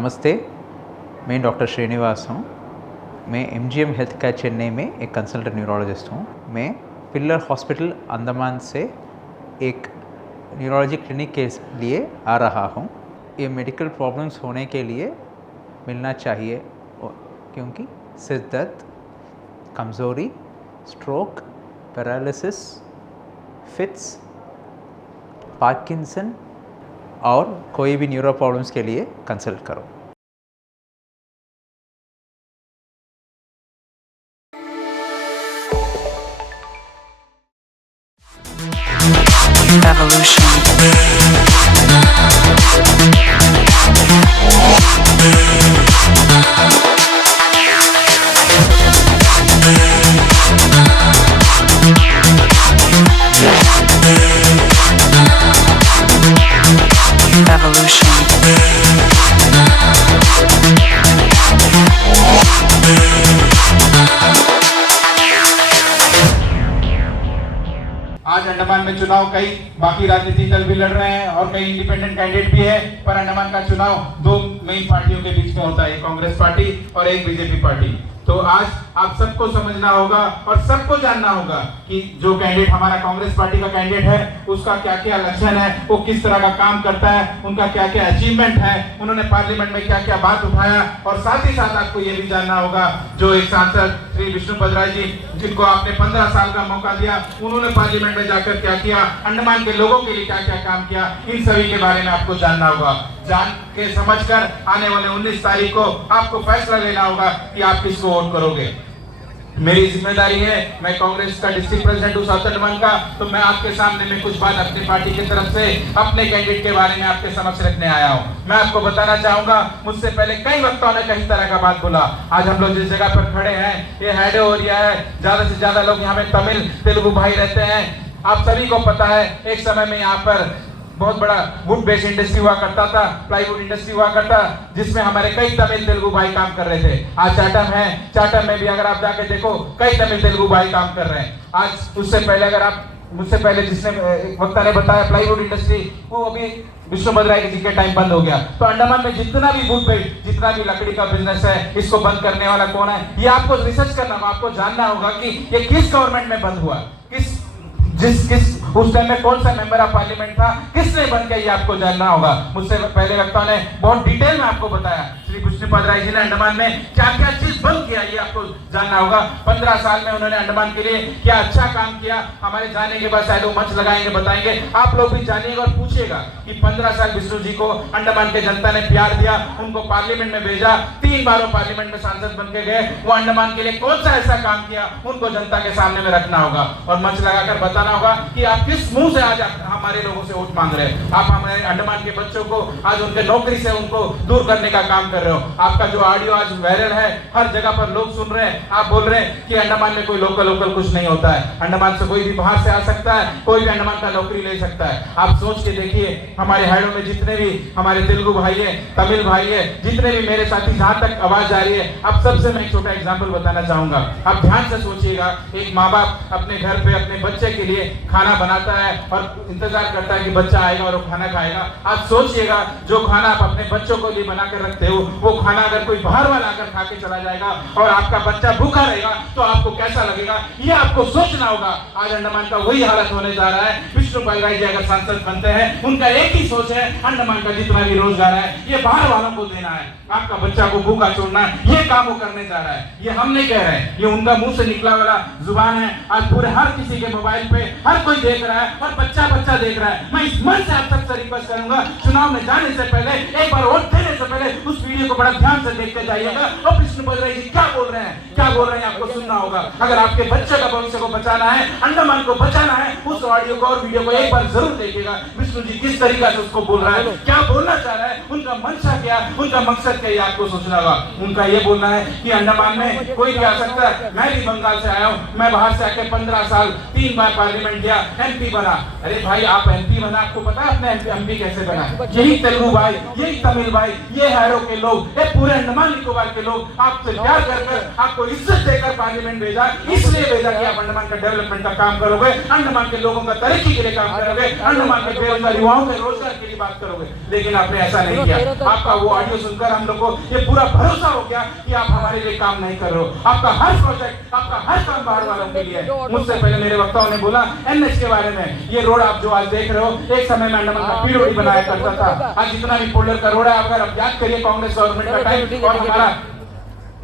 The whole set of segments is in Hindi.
नमस्ते, मैं डॉक्टर श्रीनिवास हूँ। मैं एमजीएम हेल्थ केयर चेन्नई में एक कंसल्टेंट न्यूरोलॉजिस्ट हूँ। मैं पिल्लर हॉस्पिटल अंडमान से एक न्यूरोलॉजी क्लिनिक के लिए आ रहा हूँ। ये मेडिकल प्रॉब्लम्स होने के लिए मिलना चाहिए क्योंकि सिर दर्द, कमज़ोरी, स्ट्रोक, पैरालिसिस, फिट्स, पार्किंसन और कोई भी न्यूरो प्रॉब्लम्स के लिए कंसल्ट करो। Evolution. आज अंडमान में चुनाव कई बाकी राजनीतिक दल भी लड़ रहे हैं और कई इंडिपेंडेंट कैंडिडेट भी है, पर अंडमान का चुनाव दो मेन पार्टियों के बीच में होता है, एक कांग्रेस पार्टी और एक बीजेपी पार्टी। तो आज आप सबको समझना होगा और सबको जानना होगा कि जो कैंडिडेट हमारा कांग्रेस पार्टी का कैंडिडेट है उसका क्या क्या लक्षण है, वो किस तरह का काम करता है, उनका क्या क्या अचीवमेंट है, उन्होंने पार्लियामेंट में क्या क्या बात उठाया। और साथ ही साथ आपको ये भी जानना होगा जो एक सांसद श्री विष्णुपद राय जी, जिनको आपने 15 साल का मौका दिया, उन्होंने पार्लियामेंट में जाकर क्या किया, अंडमान के लोगों के लिए क्या क्या काम किया, इन सभी के बारे में आपको जानना होगा। जान के समझकर आने वाले 19 तारीख को आपको फैसला लेना होगा कि आप किसको वोट करोगे। मेरी जिम्मेदारी है, मैं कांग्रेस का डिस्ट्रिक्ट प्रेसिडेंट हूँ साउथ अंडमान का, तो मैं आपके सामने में कुछ बात अपनी पार्टी की तरफ से अपने कैंडिडेट के बारे में आपके समक्ष रखने आया हूँ। मैं आपको बताना चाहूंगा, मुझसे पहले कई वक्ताओं ने कई तरह का बात बोला। आज हम लोग जिस जगह पर खड़े हैं ये हैडो एरिया है, ज्यादा से ज्यादा लोग यहाँ पे तमिल तेलुगु भाई रहते हैं। आप सभी को पता है एक समय में यहाँ पर बहुत बड़ा वुड बेस्ड इंडस्ट्री हुआ करता था, प्लाईवुड इंडस्ट्री हुआ करता, जिसमें हमारे कई तमिल तेलुगु भाई काम कर रहे थे। आज चाटम है, चाटम में भी अगर आप जाके देखो कई तमिल तेलुगु भाई काम कर रहे हैं। आज उससे पहले अगर आप मुझसे पहले जिसने एक वक्ता ने बताया प्लाईवुड इंडस्ट्री, वो अभी विष्णुपद राय जी के टाइम बंद हो गया। तो अंडमान में जितना भी वुड बेस्ड, जितना भी लकड़ी का बिजनेस है, इसको बंद करने वाला कौन है, ये आपको रिसर्च करना होगा, आपको जानना होगा कि ये किस गवर्नमेंट में बंद हुआ, किस उस टाइम में कौन सा मेंबर ऑफ पार्लियामेंट था, किसने बंद किया, ये आपको जानना होगा। मुझसे पहले वक्ता ने बहुत डिटेल में आपको बताया श्री विष्णुपद राय जी ने अंडमान में क्या क्या चीज बंद किया, ये आपको जानना होगा। 15 साल में उन्होंने अंडमान के लिए क्या अच्छा काम किया, हमारे जाने के बाद शायद वो मंच लगाएंगे, बताएंगे, आप लोग भी जानिएगा और पूछिएगा कि 15 साल विष्णु जी को अंडमान के जनता ने प्यार दिया, उनको पार्लियामेंट में भेजा, 3 बार वो पार्लियामेंट में सांसद बन के गए, वो अंडमान के लिए कौन सा ऐसा काम किया, उनको जनता के सामने में रखना होगा और मंच लगाकर बताना होगा कि आप किस मुंह से आज हमारे लोगों से वोट मांग रहे हैं। आप हमारे अंडमान के बच्चों को आज उनके नौकरी से उनको दूर करने का काम कर रहे हो। आपका जो ऑडियो आज वायरल है, हर जगह पर लोग सुन रहे हैं, आप बोल रहे हैं कि अंडमान में कोई लोकल कुछ नहीं होता है, अंडमान से कोई भी बाहर से आ सकता है, कोई भी अंडमान का नौकरी ले सकता है। आप सोच के देखिए, हमारे हैडो में जितने भी हमारे तेलुगु भाई है, तमिल भाई है, जितने भी मेरे साथी, जहां तक आवाज आ रही है, आप सबसे मैं एक छोटा एग्जाम्पल बताना चाहूंगा। आप ध्यान से सोचिएगा, एक माँ बाप अपने घर पे अपने बच्चे के लिए खाना बनाता है और इंतजार करता है कि बच्चा आएगा और वो खाना खाएगा। आप सोचिएगा, जो खाना आप अपने बच्चों को लिए बनाकर रखते हो, वो खाना अगर कोई बाहर वाला आकर खा के चला जाएगा और आपका बच्चा भूखा रहेगा तो आपको कैसा लगेगा, ये आपको सोचना होगा। आज अंडमान का वही हालत होने जा रहा है। विष्णुपद राय जी अगर सांसद बनते हैं, उनका एक ही सोच है, अंडमान का जितना भी रोजगार है ये बाहर वालों को देना है, आपका बच्चा को भूखा छोड़ना है, ये काम वो करने जा रहा है। ये हम नहीं कह रहे हैं, ये उनका मुंह से निकला वाला जुबान है। आज पूरे हर किसी के मोबाइल पे हर कोई देख रहा है और बच्चा देख रहा है। मैं इस मन से आप सबसे रिक्वेस्ट करूंगा, चुनाव में जाने से पहले, एक बार वोट देने से पहले उस वीडियो को बड़ा ध्यान से देखते जाइएगा और विष्णुपद राय जी क्या बोल रहे हैं, क्या बोल रहे हैं, आपको सुनना होगा। अगर आपके बच्चे का भविष्य को बचाना है, अंडमान को बचाना है, उस ऑडियो को और वीडियो को एक बार जरूर देखिएगा। विष्णु जी किस तरीका से उसको बोल रहा है, क्या बोलना चाह रहा है, उनका मंशा क्या, उनका मकसद क्या, ये आपको सोचना होगा। उनका ये बोलना है कि अंडमान में कोई भी आ सकता है। मैं भी बंगाल से आया हूँ, मैं बाहर से आके 15 साल 3 बार पार्लियामेंट गया, एमपी बना। अरे भाई, आप एमपी बना, आपको पता है आपने एमपी कैसे बना? यही तेलुगु भाई, यही तमिल भाई, ये हैरो के लोग लोग, ये पूरे अंडमान निकोबार के लोग आपसे प्यार कर आपको इज्जत देकर पार्लियामेंट भेजा, इसलिए भेजा कि आप अंडमान का डेवलपमेंट का काम करोगे, अंडमान के लोगों का तरक्की के लिए काम करोगे, अंडमान के बेरोजगार युवाओं के रोजगार के लिए बात करोगे। लेकिन आपने ऐसा नहीं किया। आपका वो ऑडियो सुनकर हम लोग को ये पूरा भरोसा हो गया कि आप हमारे लिए काम नहीं कर रहे हो। आपका हर प्रोजेक्ट, आपका हर काम बाहर वालों के लिए है। मुझसे पहले मेरे वक्ताओं ने बोला एनएच के बारे में, ये रोड आप जो आज देख रहे हो, एक समय में अंडमान का पीडब्ल्यूडी बनाया करता था। आज जितना भी फोल्डर का रोड है, अगर आप याद करिए कांग्रेस गवर्नमेंट का टाइम और हमारा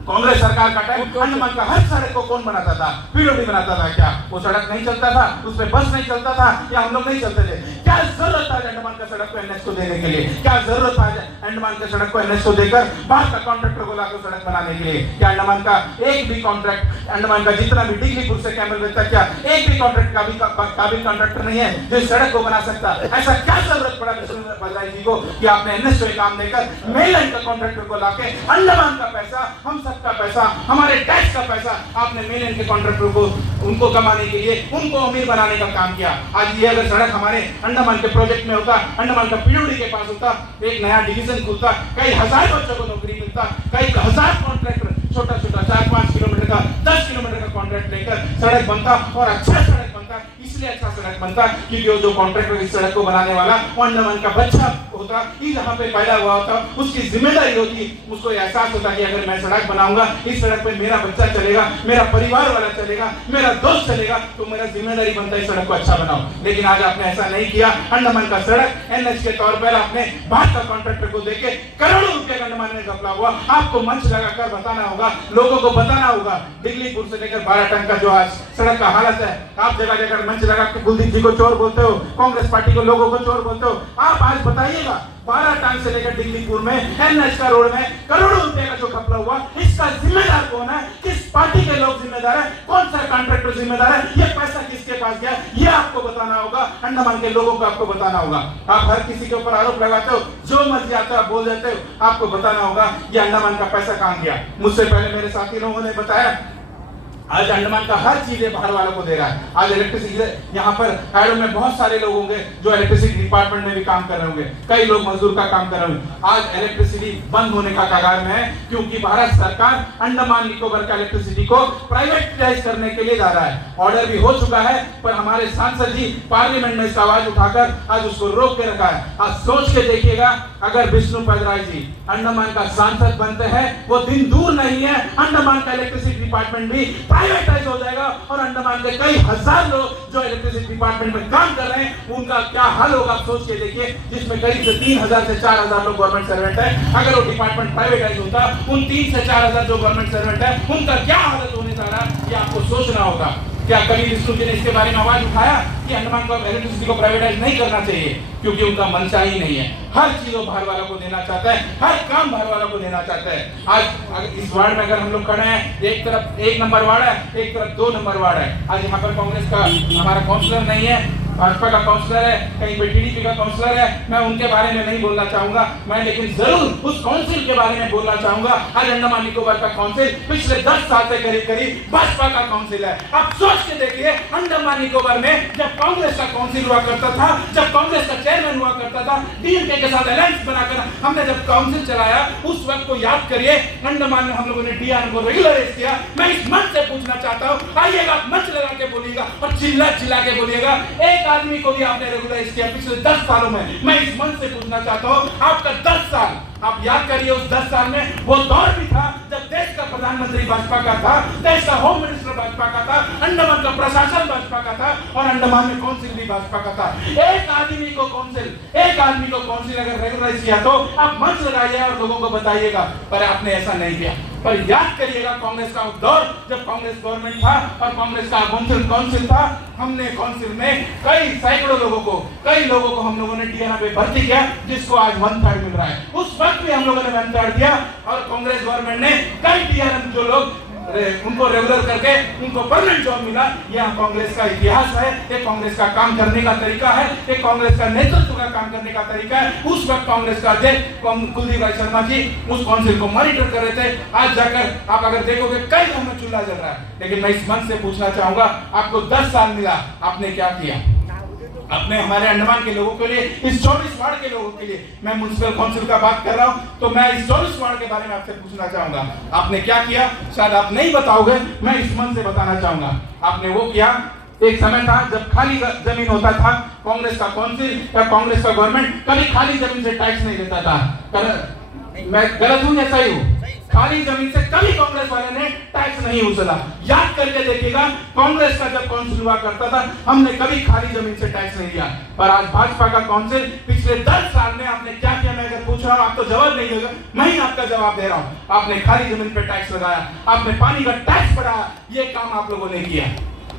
कांग्रेस सरकार का टाइम, अंडमान का हर सड़क को कौन बनाता था? पीडब्ल्यूडी बनाता था। क्या वो सड़क नहीं चलता था? उस पे बस नहीं चलता था? या हम लोग नहीं चलते थे? क्या जरूरत था अंडमान का सड़क को एनएच को देने के लिए? क्या जरूरत था अंडमान के सड़क को एनएच को देकर बाहर का कॉन्ट्रैक्टर को लाकर सड़क बनाने के लिए? क्या अंडमान का एक भी कॉन्ट्रैक्ट, अंडमान का जितना भी डिग्रीपुर से कैमल तक, क्या एक भी कॉन्ट्रैक्ट काबिल कॉन्ट्रैक्टर नहीं है जो सड़क को बना सकता? ऐसा क्या जरूरत पड़ा बधाई जी को कि आपने एनएच को काम देकर मेनलैंड का कॉन्ट्रैक्टर को लाके अंडमान का पैसा, हम का पैसा, हमारे टैक्स का पैसा आपने मेनलैंड के कॉन्ट्रैक्टर को, उनको कमाने के लिए, उनको अमीर बनाने का काम किया। आज ये अगर सड़क हमारे अंडमान के प्रोजेक्ट में होता, अंडमान का पीडब्ल्यूडी के पास होता, एक नया डिवीजन खुलता, कई हजार बच्चों को नौकरी मिलता, कई हजार कॉन्ट्रैक्टर छोटा छोटा 4-5 किलोमीटर का, 10 किलोमीटर का कॉन्ट्रैक्ट लेकर सड़क बनता और अच्छा सड़क बनता। इसलिए अच्छा सड़क बनता क्योंकि वो जो कॉन्ट्रैक्टर इस सड़क को बनाने वाला वो अंडमान का बच्चा होता, ये जहाँ पे पैदा हुआ होता, उसकी जिम्मेदारी होती, उसको एहसास होता कि अगर मैं सड़क बनाऊंगा, इस सड़क पे मेरा बच्चा चलेगा, मेरा परिवार वाला चलेगा, मेरा दोस्त चलेगा, तो मेरा जिम्मेदारी बनता है इस सड़क को अच्छा बनाओ। लेकिन आज आपने ऐसा नहीं किया। अंडमान का सड़क एनएच के तौर पर आपने बाहर का कॉन्ट्रैक्टर को देके करोड़ों रुपए का अंडमान में घपला हुआ। आपको मंच लगाकर बताना होगा, लोगों को बताना होगा, दिल्लीपुर से लेकर 12 टन का जो आज सड़क का हालत है। आप जगह जगह मंच लगा के कुलदीप जी को चोर बोलते हो, कांग्रेस पार्टी को लोगों को चोर बोलते हो। आप आज बताइएगा 12 टन से लेकर दिल्लीपुर में एनएच का रोड में करोड़ों रुपए का जो घपला हुआ, इसका जिम्मेदार कौन है? किस पार्टी के लोग जिम्मेदार है? कौन सा कॉन्ट्रैक्टर जिम्मेदार है? ये पैसा किसके पास गया, ये आपको बताना होगा, अंडमान के लोगों को आपको बताना होगा। आप हर किसी के ऊपर आरोप लगाते हो, जो मर्जी आता है बोल देते हो, आपको बताना होगा ये अंडमान का पैसा कहां गया। मुझसे पहले मेरे साथी लोगों ने बताया आज अंडमान का हर चीज बाहर वालों को दे रहा है। आज इलेक्ट्रिसिटी यहाँ पर हैडो में बहुत सारे लोग होंगे जो इलेक्ट्रिसिटी डिपार्टमेंट में भी काम कर रहे होंगे, कई लोग मजदूर का काम कर रहे होंगे। आज इलेक्ट्रिसिटी बंद होने का कगार में है क्योंकि भारत सरकार अंडमान निकोबार का इलेक्ट्रिसिटी को प्राइवेटाइज करने के लिए जा रहा है। ऑर्डर भी हो चुका है, पर हमारे सांसद जी पार्लियामेंट में इसका आवाज उठाकर आज उसको रोक के रखा है। आज सोच के देखिएगा, अगर विष्णु पदराय जी अंडमान का सांसद बनते हैं, वो दिन दूर नहीं है, अंडमान का इलेक्ट्रिसिटी डिपार्टमेंट भी प्राइवेटाइज हो जाएगा और अंडमान के कई हजार लोग जो इलेक्ट्रिसिटी डिपार्टमेंट में काम कर रहे हैं उनका क्या हाल होगा आप सोच के देखिए, जिसमें करीब से 3000 से 4000 लोग गवर्नमेंट सर्वेंट है। अगर वो डिपार्टमेंट प्राइवेटाइज होता, उन 3 से 4000 जो गवर्नमेंट सर्वेंट है उनका क्या हालत होने जा रहा है, ये आपको सोचना होगा। क्या कभी विष्णु जी ने इसके बारे में आवाज उठाया कि अंडमान को इलेक्ट्रिसिटी को प्राइवेटाइज नहीं करना चाहिए? क्योंकि उनका मनसा ही नहीं है। हर चीज वो बाहर वालों को देना चाहता है, हर काम बाहर वालों को देना चाहता है। आज इस वार्ड में अगर हम लोग खड़े हैं, एक तरफ 1 नंबर वार्ड है, एक तरफ 2 नंबर वार्ड है। आज यहाँ पर कांग्रेस का हमारा काउंसलर नहीं है, भाजपा का काउंसलर है, कहीं पे टीडीपी का काउंसलर है। मैं उनके बारे में नहीं बोलना चाहूंगा, मैं लेकिन जरूर उस काउंसिल के बारे में बोलना चाहूंगा। आज अंडमान निकोबार का काउंसिल पिछले 10 साल से करीब भाजपा का काउंसिल है। आप सोच के देखिए, अंडमान निकोबार में जब कांग्रेस का काउंसिल हुआ करता था, जब कांग्रेस का चेयरमैन हुआ करता था, डीएमके के साथ अलायंस बनाकर हमने जब काउंसिल चलाया, उस वक्त को याद करिए, अंडमान में हम लोगों ने डीआर को रेगुलराइज किया। मैं इस मंच से पूछना चाहता हूँ, आइएगा मंच लगा के बोलिएगा और चिल्ला चिल्ला के बोलिएगा, एक आदमी को भी आपने रेगुलराइज किया पिछले 10 सालों में। मैं इस मंच से पूछना चाहता हूं, आपका 10 साल आप याद करिए, उस 10 साल में वो दौर भी था जब देश का प्रधानमंत्री भाजपा का था, देश का होम मिनिस्टर भाजपा का था, अंडमान का प्रशासन भाजपा का था और अंडमान में काउंसिल भी भाजपा का था। एक आदमी को काउंसिल अगर रेगुलराइज किया तो आप मंच लगाइए और लोगों को बताइएगा, पर आपने ऐसा नहीं किया। पर याद करिएगा, कांग्रेस का दौर जब कांग्रेस गवर्नमेंट था और कांग्रेस का काउंसिल था, हमने काउंसिल में कई सैकड़ों लोगों को हम लोगों ने डीएनए में भर्ती किया, जिसको आज 1/3 मिल रहा है। उस वक्त भी हम लोगों ने 1/3 दिया और कांग्रेस गवर्नमेंट ने कई डीआरएम जो लोग उनको रेगुलर करके उनको परमानेंट जॉब मिला। यह कांग्रेस का इतिहास है, ये कांग्रेस का काम करने का तरीका है, ये कांग्रेस का नेतृत्व का काम करने का तरीका है। उस वक्त कांग्रेस का अध्यक्ष कुलदीप राय शर्मा जी उस काउंसिल को मॉनिटर कर रहे थे। आज जाकर आप अगर देखोगे कई घर में चूल्हा जल रहा है। लेकिन मैं इस मंच से पूछना चाहूंगा, आपको 10 साल मिला, आपने क्या किया? अपने हमारे अंडमान के लोगों के लिए, इस 24 वार्ड के लोगों के लिए मैं म्युनिसिपल काउंसिल का बात कर रहा हूं, तो मैं इस 24 वार्ड के बारे में आपसे पूछना चाहूंगा, आपने क्या किया? शायद आप नहीं बताओगे, मैं इस मन से बताना चाहूंगा। आपने वो किया, एक समय था जब खाली जमीन होता था, कांग्रेस का काउंसिल या कांग्रेस का गवर्नमेंट कभी खाली जमीन से टैक्स नहीं लेता था। मैं गलत हूं या सही हूं? खाली जमीन से कभी कांग्रेस वाले ने टैक्स नहीं वसूला। याद करके देखिएगा, कांग्रेस का जब काउंसिल हुआ करता था, हमने कभी खाली जमीन से टैक्स नहीं लिया। पर आज भाजपा का काउंसिल पिछले 10 साल में आपने क्या किया? मैं अगर पूछ रहा हूं, आप तो जवाब नहीं दोगे, मैं ही आपका जवाब दे रहा हूं। आपने खाली जमीन पे टैक्स लगाया, आपने पानी का टैक्स बढ़ाया, ये काम आप लोगों ने किया।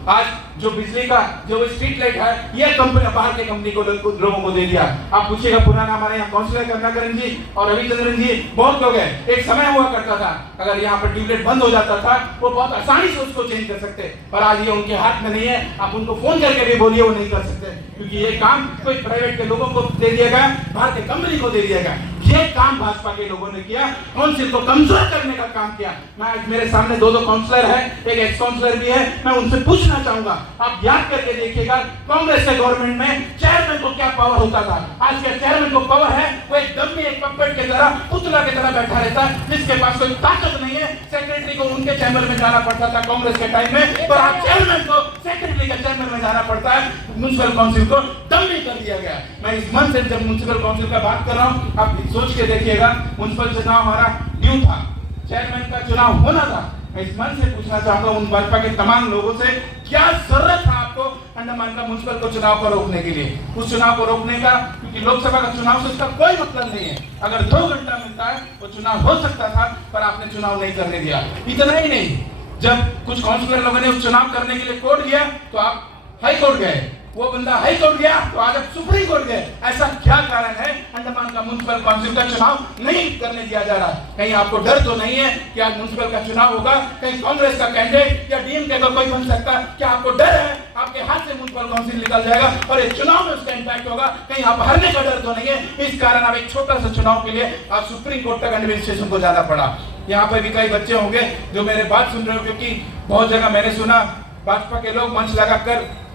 आज जो बिजली का जो स्ट्रीट लाइट है, ये कंपनी बाहर के कंपनी को लोगों को दे दिया। आप पूछिएगा, पुराना हमारे यहाँ काउंसिलर करुणाकरन जी और रविचंद्रन जी बहुत लोग हैं। एक समय हुआ करता था, अगर यहाँ पर ट्यूबलाइट बंद हो जाता था, वो बहुत आसानी से उसको चेंज कर सकते, पर आज ये उनके हाथ में नहीं है। आप उनको फोन करके भी बोलिए, वो नहीं कर सकते, क्योंकि ये काम कोई प्राइवेट के लोगों को दे दिया गया, बाहर के कंपनी को दे दिया गया। ये काम भाजपा के लोगों ने किया, काउंसिल को कमजोर करने का काम किया। मैं मेरे सामने दो काउंसलर है, एक एक्स काउंसलर भी है, मैं उनसे पूछना चाहूंगा, आप याद करके देखिएगा, कांग्रेस के गवर्नमेंट में चेयरमैन को क्या पावर होता था? आज के चेयरमैन को पावर है, वो एक डम्मी, एक पपेट की तरह, पुतला की तरह बैठा रहता है, जिसके पास कोई ताकत नहीं है। सेक्रेटरी को उनके चैम्बर में जाना पड़ता था कांग्रेस के टाइम में, पर आज चेयरमैन को सेक्रेटरी के चैम्बर में जाना पड़ता है। म्युनिसिपल काउंसिल को डम्मी कर दिया गया। मैं इस मन से जब म्युनिसिपल काउंसिल का बात कर रहा हूँ, आप सोच के देखिएगा, म्युनिसिपल चुनाव हमारा ड्यू था, चेयरमैन का चुनाव होना था। मैं इस मन से पूछना चाहूंगा उन भाजपा के तमाम लोगों से, क्या जरूरत था आपको अंडमान का म्युनिसिपल को चुनाव को रोकने के लिए? उस चुनाव को रोकने का, क्योंकि लोकसभा का चुनाव से उसका कोई मतलब नहीं है। अगर 2 घंटा मिलता है, वो चुनाव हो सकता था, पर आपने चुनाव नहीं करने दिया। इतना ही नहीं, जब कुछ काउंसिलर लोगों ने उस चुनाव करने के लिए कोर्ट गया, तो आप हाई कोर्ट गए, वो बंदा हाई कोर्ट गया, तो आज आप सुप्रीम कोर्ट गए। ऐसा क्या कारण है अंडमान का म्युनिसिपल काउंसिल का चुनाव नहीं करने दिया जा रहा? कहीं आपको डर तो नहीं है कि आज म्युनिसिपल का चुनाव होगा, कहीं कांग्रेस का कैंडिडेट या डीएमके का कोई बन सकता है? क्या आपको डर है आपके हाथ से म्युनिसिपल काउंसिल निकल जाएगा और एक चुनाव में उसका इंपैक्ट होगा? कहीं आप हारने का डर तो नहीं है? इस कारण आप एक छोटा सा चुनाव के लिए आप सुप्रीम कोर्ट तक एडमिनिस्ट्रेशन को जाना पड़ा। यहाँ पर भी कई बच्चे होंगे जो मेरे बात सुन रहे हो, क्योंकि बहुत जगह मैंने सुना भाजपा के लोग मंच लगाकर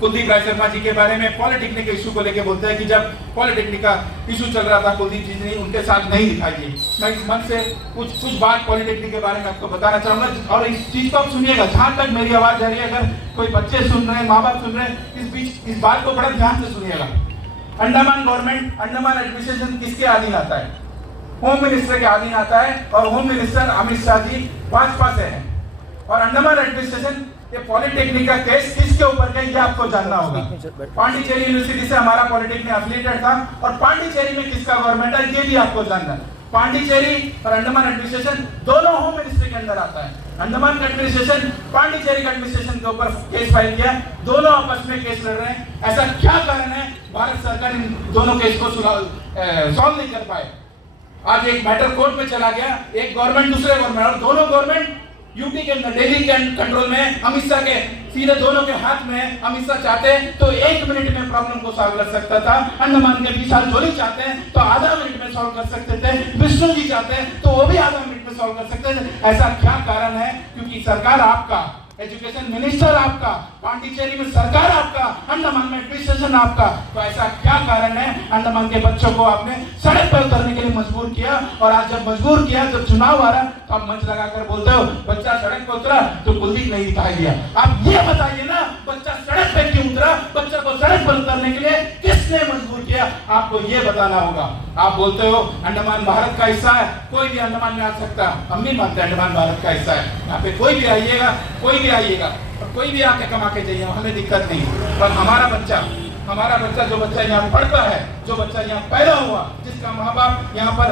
कुलदीप राय शर्मा जी के बारे में पॉलिटेक्निक इशू को लेकर बोलते हैं कि जब पॉलिटेक्निक का इशू चल रहा था, कुलदीप जी ने उनके साथ नहीं दिखाई दी। मैं इस मन से कुछ बात पॉलिटेक्निक के बारे में आपको बताना चाहूंगा, और इस चीज को आप सुनिएगा, जहां तक मेरी आवाज जा रही है, अगर कोई बच्चे सुन रहे हैं, माँ बाप सुन रहे हैं, इस बात को बड़ा ध्यान से सुनिएगा। अंडमान गवर्नमेंट, अंडमान एडमिनिस्ट्रेशन किसके अधीन आता है? होम मिनिस्टर के अधीन आता है, और होम मिनिस्टर अमित शाह जी भाजपा से है। और अंडमान एडमिनिस्ट्रेशन, ये पॉलिटेक्निक का केस किसके ऊपर है, ये आपको जानना होगा। पांडिचेरी यूनिवर्सिटी से हमारा पॉलिटेक्निक एफिलिएटेड था, और पांडिचेरी में किसका गवर्नमेंट है, ये भी आपको जानना है। पांडिचेरी और अंडमान एडमिनिस्ट्रेशन दोनों होम मिनिस्ट्री के अंदर आता है। अंडमान का एडमिनिस्ट्रेशन पांडिचेरी का एडमिनिस्ट्रेशन के ऊपर केस फाइल किया, दोनों आपस में केस लड़ रहे हैं। ऐसा क्या कारण है भारत सरकार इन दोनों केस को सॉल्व नहीं कर पाए? आज एक मैटर कोर्ट में चला गया, एक गवर्नमेंट दूसरे गवर्नमेंट, और दोनों गवर्नमेंट यूपी के अंदर, दिल्ली के कंट्रोल में, अमित शाह के सीधे दोनों के हाथ में। अमित शाह चाहते हैं तो 1 मिनट में प्रॉब्लम को सॉल्व कर सकता था, अंडमान के विशाल जोली चाहते हैं तो आधा मिनट में सॉल्व कर सकते थे, विष्णु जी चाहते हैं तो वो भी आधा मिनट में सॉल्व कर सकते थे। ऐसा क्या कारण है? क्योंकि सरकार आपका, एजुकेशन मिनिस्टर आपका, पांडिचेरी में सरकार आपका, अंडमान में एडमिनिस्ट्रेशन आपका। तो ऐसा क्या कारण है अंडमान के बच्चों को आपने सड़क पर उतरने के लिए मजबूर किया? और आज जब मजबूर किया, जब चुनाव आ रहा, तो आप मंच लगाकर बोलते हो बच्चा सड़क पर उतरा तो कुलदीप नहीं दिखाई दिया। आप ये बताइए ना, बच्चा सड़क पे क्यों उतरा? बच्चा को सड़क पर उतरने के लिए किसने मजबूर किया? आपको ये बताना होगा। आप बोलते हो अंडमान भारत का हिस्सा है, कोई भी अंडमान में आ सकता, हम भी मानते हैं अंडमान भारत का हिस्सा है। यहाँ पे कोई भी आइएगा, कोई भी आइएगा, और कोई भी आके कमा के जाइए, हमें दिक्कत नहीं। पर हमारा बच्चा जो बच्चा यहाँ पढ़ता है, जो बच्चा यहाँ पैदा हुआ, जिसका माँ बाप यहाँ पर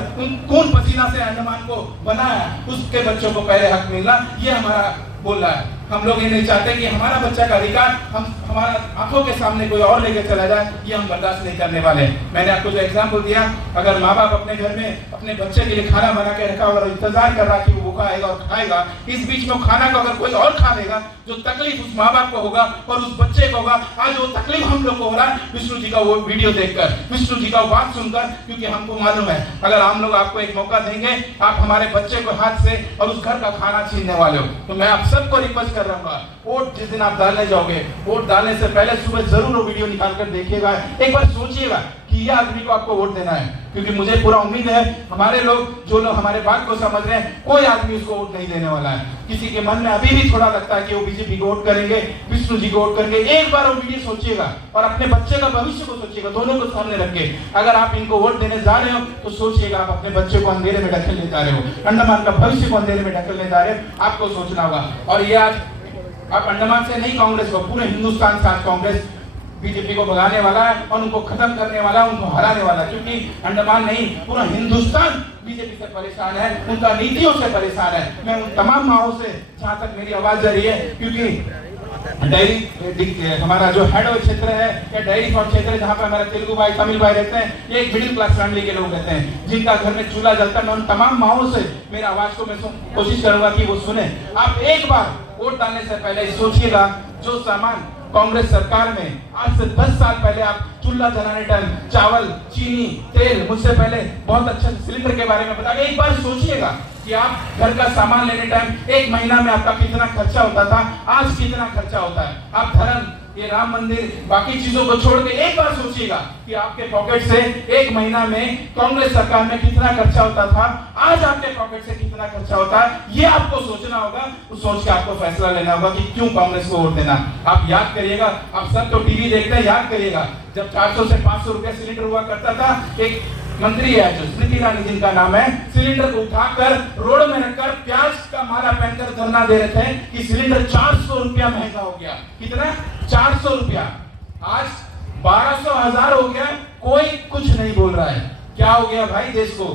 खून पसीना से अंडमान को बनाया, उसके बच्चों को पहले हक मिलना, ये हमारा बोल रहा है। हम लोग ये नहीं चाहते कि हमारा बच्चा का अधिकार हमारा आंखों के सामने कोई और लेके चला जाए, ये हम बर्दाश्त नहीं करने वाले। मैंने आपको जो एग्जाम्पल दिया, अगर माँ बाप अपने घर में अपने बच्चे के लिए खाना बना के रखा और इंतजार कर रहा कि वो भूखा आएगा और खाएगा, इस बीच में खाना को अगर कोई और खा लेगा, जो तकलीफ उस माँ बाप को होगा और उस बच्चे को होगा, आज वो तकलीफ हम लोग को हो रहा है विष्णु जी का वो वीडियो देखकर, विष्णु जी का बात सुनकर, क्योंकि हमको मालूम है अगर हम लोग आपको एक मौका देंगे, आप हमारे बच्चे को हाथ से और उस घर का खाना छीनने वाले हो। तो मैं आप सबको रिक्वेस्ट कर रहा हूँ, वोट जिस दिन आप डालने जाओगे, वोट डालने से पहले सुबह जरूर वो वीडियो निकाल कर देखिएगा, एक बार सोचिएगा कि यह आदमी को आपको वोट देना है, क्योंकि मुझे पूरा उम्मीद है हमारे लोग जो लोग हमारे बात को समझ रहे हैं, कोई आदमी उसको वोट नहीं देने वाला है। किसी के मन में अभी भी थोड़ा लगता है कि वो बीजेपी को वोट करेंगे, विष्णु जी को वोट करेंगे, एक बार वो वीडियो सोचिएगा और अपने बच्चे का भविष्य को सोचिएगा, दोनों को सामने रख के अगर आप इनको वोट देने जा रहे हो तो सोचिएगा आप अपने बच्चे को अंधेरे में ढकेलने जा रहे हो, अंडमान का भविष्य को अंधेरे में ढकेलने जा रहे हो, आपको सोचना होगा। और ये आज आप अंडमान से नहीं, कांग्रेस को, पूरे हिंदुस्तान से आज कांग्रेस बीजेपी को भगाने वाला है और उनको खत्म करने वाला है, उनको हराने वाला है, क्योंकि अंडमान नहीं पूरा हिंदुस्तान बीजेपी से परेशान है, उनका नीतियों से परेशान है। मैं उन तमाम माओं से, जहां तक मेरी आवाज जा रही है, क्योंकि डेयरी हमारा जो हेड क्षेत्र है या डेयरी फार्म क्षेत्र है, जहाँ पे हमारे तेलुगु भाई, तमिल भाई रहते हैं, ये एक मिडिल क्लास फैमिली के लोग रहते हैं, जिनका घर में चूल्हा जलता है। मैं उन तमाम माओं से मेरी आवाज को मैं कोशिश करूंगा कि वो सुने। आप एक बार वोट डालने से पहले सोचिएगा, जो सामान कांग्रेस सरकार में आज से 10 साल पहले आप चूल्हा जलाने टाइम चावल, चीनी, तेल, मुझसे पहले बहुत अच्छे सिलेंडर के बारे में बता, एक बार सोचिएगा कि आप घर का सामान लेने टाइम एक महीना में आपका कितना खर्चा होता था, आज कितना खर्चा होता है। आप धर्म, ये राम मंदिर, बाकी चीजों को छोड़ के एक बार सोचिएगा कि आपके पॉकेट से एक महीना में कांग्रेस सरकार में कितना खर्चा होता था, आज आपके पॉकेट से कितना खर्चा होता है, ये आपको सोचना होगा। उस सोच के आपको फैसला लेना होगा कि क्यों कांग्रेस को वोट देना। आप याद करिएगा, आप सब तो टीवी देखते हैं, याद करिएगा जब 400 से 500 रुपया सिलेंडर हुआ करता था, एक मंत्री है जो स्मृति ईरानी जिनका नाम है, सिलेंडर को उठाकर रोड में रखकर प्याज का माला पहनकर धरना दे रहे थे कि सिलेंडर 400 रुपया महंगा हो गया। कितना? 400 रुपया। आज 1200 1000 हो गया, कोई कुछ नहीं बोल रहा है। क्या हो गया भाई देश को?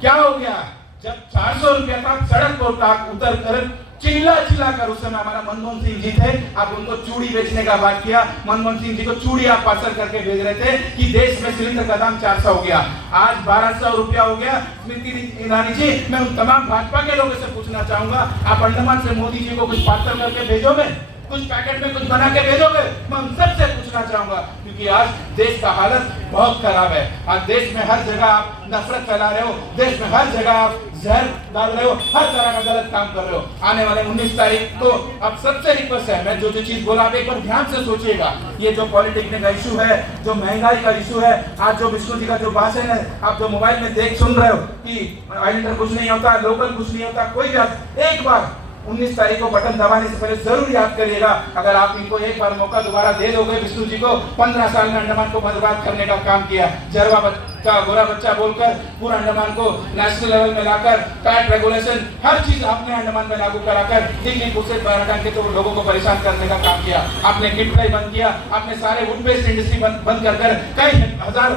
क्या हो गया? जब 400 रुपया था, सड़क पर उतर कर चिल्ला कर, उस समय हमारा मनमोहन सिंह जी थे, आप उनको चूड़ी बेचने का बात किया, मनमोहन सिंह जी को चूड़ी आप पार्सल करके भेज रहे थे कि देश में सिलेंडर का दाम 400 हो गया, आज 1200 रुपया हो गया। स्मृति ईरानी जी, मैं उन तमाम भाजपा के लोगों से पूछना चाहूंगा, आप अंडमान से मोदी जी को कुछ पार्सल करके भेजोगे, कुछ पैकेट में कुछ बना के भेजोगे? मैं उन सबसे पूछना चाहूंगा, क्योंकि आज देश का हालत बहुत खराब है। आज देश में हर जगह आप नफरत फैला रहे हो, देश में हर जगह आप जहर डाल रहे हो, हर तरह का गलत काम कर रहे हो। आने वाले 19 तारीख को अब सबसे रिक्वेस्ट है, मैं जो चीज बोला आप एक बार ध्यान से सोचिएगा। ये जो पॉलिटेक्निक का इशू है, जो महंगाई का इशू है, आज जो विष्णु जी का जो भाषण है, आप जो मोबाइल में देख सुन रहे हो कि आइलैंडर कुछ नहीं होता, लोकल कुछ नहीं होता, कोई भी, एक बार 19 तारीख को बटन दबाने से पहले जरूर याद करिएगा, अगर आप इनको एक बार मौका दोबारा दे दोगे, विष्णु जी को 15 साल में अंडमान को बर्बाद करने का काम किया, जरवा बच्चा, गोरा बच्चा बोलकर पूरा अंडमान को नेशनल लेवल में लाकर, कैट रेगुलेशन, हर चीज आपने अंडमान में लागू कराकर दिल्ली पुलिस बाहर के तो लोगों को परेशान करने का काम किया। आपने किट फ्लाई बंद किया, आपने सारे वुड बेस्ड इंडस्ट्री बंद कर कई हजार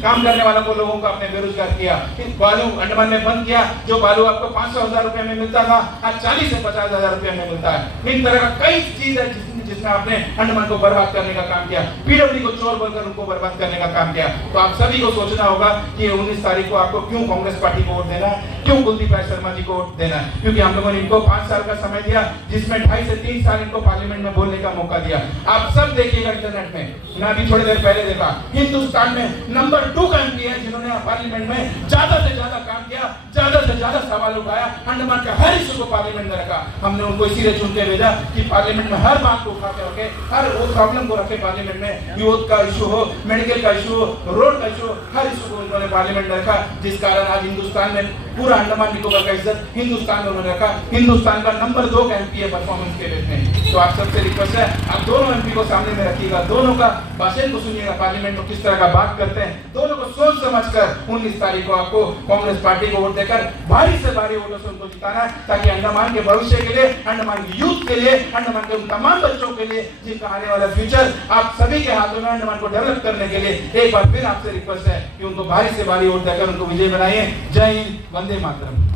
काम करने वालों को, लोगों को आपने बेरोजगार किया। बालू अंडमान में बंद किया, जो बालू आपको 500,000 रुपए में मिलता था, आज 40 से 50,000 रुपए में मिलता है। इन तरह का कई चीज है जिसमें आपने अंडमान को बर्बाद करने का काम किया, पीडब्ल्यूडी को चोर बोलकर उनको बर्बाद करने का काम किया। तो आप सभी को सोचना होगा कि 19 तारीख को आपको क्यों कांग्रेस पार्टी को वोट देना है, क्यों कुलदीप राय शर्मा जी को वोट देना है, क्योंकि हम लोगों ने इनको 5 साल का समय दिया, जिसमें 2.5 से 3 साल इनको पार्लियामेंट में बोलने का मौका दिया। आप सब देखिएगा इंटरनेट में, मैं अभी थोड़ी देर पहले देखा, हिंदुस्तान में नंबर 2 का एमपी है जिन्होंने पार्लियामेंट में ज्यादा से ज्यादा काम किया, ज्यादा से ज्यादा सवाल उठाया, अंडमान का हर इशू को पार्लियामेंट में रखा। हमने उनको इसीलिए चुन के भेजा कि पार्लियामेंट में हर बात को उठाते रखे, हर वो प्रॉब्लम को रखे पार्लियामेंट में, यूथ का इशू हो, मेडिकल का इशू हो, रोड का इशू हो, हर इशू को उन्होंने पार्लियामेंट में रखा, जिस कारण आज हिंदुस्तान में पूरा अंडमान निकोबार का इज्जत हिंदुस्तान में उन्होंने रखा। हिंदुस्तान का नंबर 2 का एमपी है परफॉर्मेंस के बेस में। तो आप सबसे रिक्वेस्ट है, आप दोनों एमपी को सामने में रखिएगा, दोनों का भाषण को सुनिएगा, पार्लियामेंट में किस तरह का बात करते हैं, दोनों को सोच समझकर 19 तारीख को आपको कांग्रेस पार्टी को वोट देकर भारी से भारी वोटों से उनको जिताना है, ताकि अंडमान के भविष्य के लिए, अंडमान की यूथ के लिए, अंडमान के उन तमाम बच्चों के लिए जिनका आने वाला फ्यूचर आप सभी के हाथों में, अंडमान को डेवलप करने के लिए एक बार फिर आपसे रिक्वेस्ट है कि उनको भारी से भारी वोट देकर उनको विजय बनाइए। जय हिंद, वंदे मातरम।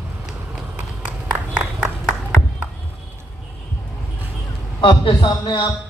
आपके सामने आप